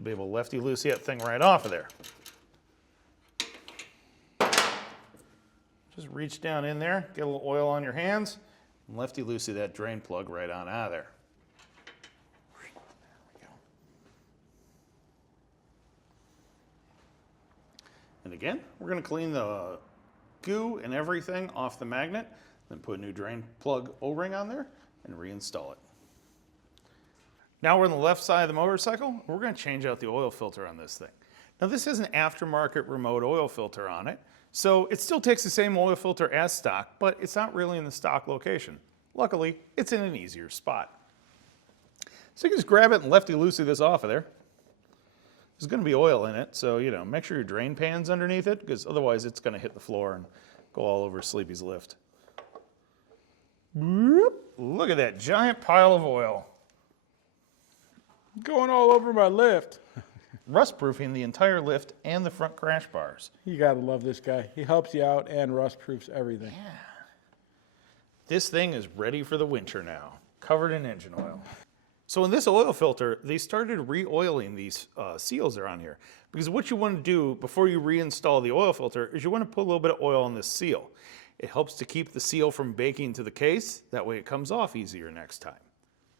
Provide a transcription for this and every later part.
Should be able to lefty-loosey that thing right off of there. Just reach down in there, get a little oil on your hands, and lefty-loosey that drain plug right on out of there. There we go. And again, we're going to clean the goo and everything off the magnet, then put a new drain plug O-ring on there and reinstall it. Now we're on the left side of the motorcycle. We're going to change out the oil filter on this thing. Now this is an aftermarket remote oil filter on it, so it still takes the same oil filter as stock, but it's not really in the stock location. Luckily, it's in an easier spot. So you can just grab it and lefty-loosey this off of there. There's going to be oil in it, so make sure your drain pan's underneath it, because otherwise it's going to hit the floor and go all over Sleepy's lift. Look at that giant pile of oil. Going all over my lift. Rust-proofing the entire lift and the front crash bars. You gotta love this guy. He helps you out and rust-proofs everything. Yeah. This thing is ready for the winter now, covered in engine oil. So in this oil filter, they started re-oiling these seals that are on here. Because what you want to do before you reinstall the oil filter is you want to put a little bit of oil on this seal. It helps to keep the seal from baking to the case. That way it comes off easier next time.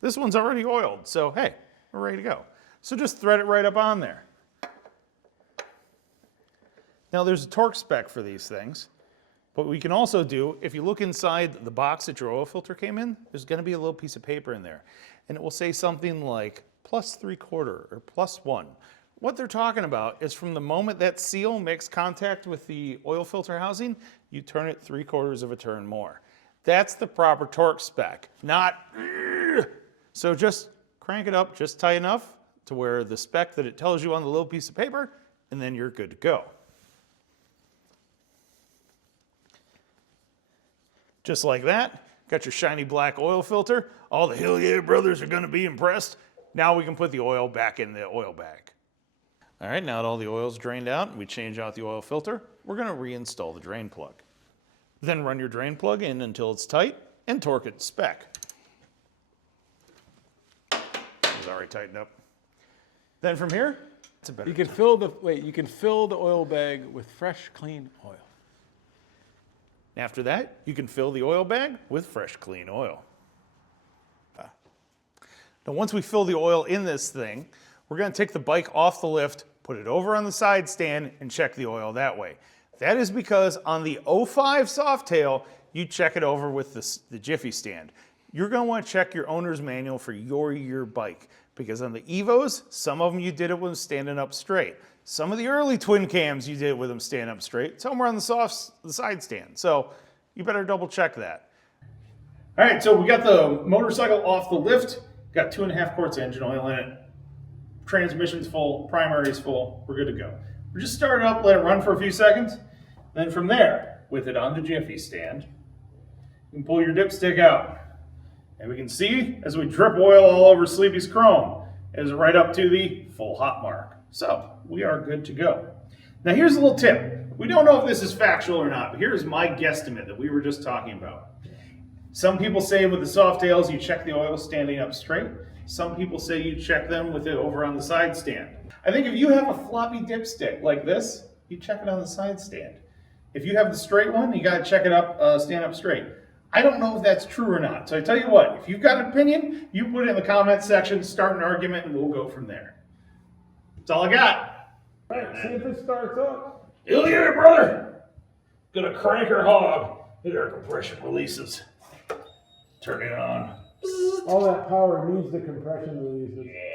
This one's already oiled, so hey, we're ready to go. So just thread it right up on there. Now there's a torque spec for these things. But we can also do, if you look inside the box that your oil filter came in, there's going to be a little piece of paper in there. And it will say something like +3/4 or +1. What they're talking about is from the moment that seal makes contact with the oil filter housing, you turn it 3/4 of a turn more. That's the proper torque spec, not... So just crank it up just tight enough to where the spec that it tells you on the little piece of paper, and then you're good to go. Just like that, got your shiny black oil filter. All the Hell Yeah brothers are going to be impressed. Now we can put the oil back in the oil bag. All right, now that all the oil's drained out and we change out the oil filter, we're going to reinstall the drain plug. Then run your drain plug in until it's tight and torque it to spec. It's already tightened up. Then from here, it's a better. You can fill the oil bag with fresh, clean oil. After that, you can fill the oil bag with fresh, clean oil. Now, once we fill the oil in this thing, we're going to take the bike off the lift, put it over on the side stand, and check the oil that way. That is because on the 05 Softail, you check it over with the Jiffy stand. You're going to want to check your owner's manual for your year bike, because on the Evos, some of them you did it with them standing up straight. Some of the early twin cams you did with them standing up straight. Some were on the side stand. So you better double check that. All right, so we got the motorcycle off the lift. Got 2.5 quarts of engine oil in it. Transmission's full, primary's full. We're good to go. We just start it up, let it run for a few seconds. Then from there, with it on the Jiffy stand, you can pull your dipstick out. And we can see as we drip oil all over Sleepy's chrome, it is right up to the full hot mark. So we are good to go. Now here's a little tip. We don't know if this is factual or not, but here's my guesstimate that we were just talking about. Some people say with the Softails you check the oil standing up straight. Some people say you check them with it over on the side stand. I think if you have a floppy dipstick like this, you check it on the side stand. If you have the straight one, you gotta check it up, stand up straight. I don't know if that's true or not. So I tell you what, if you've got an opinion, you put it in the comment section, start an argument, and we'll go from there. That's all I got. All right, see if it starts up. Hell yeah, brother! Gonna crank her hog. Hit our compression releases. Turn it on. All that power needs the compression releases. Yeah.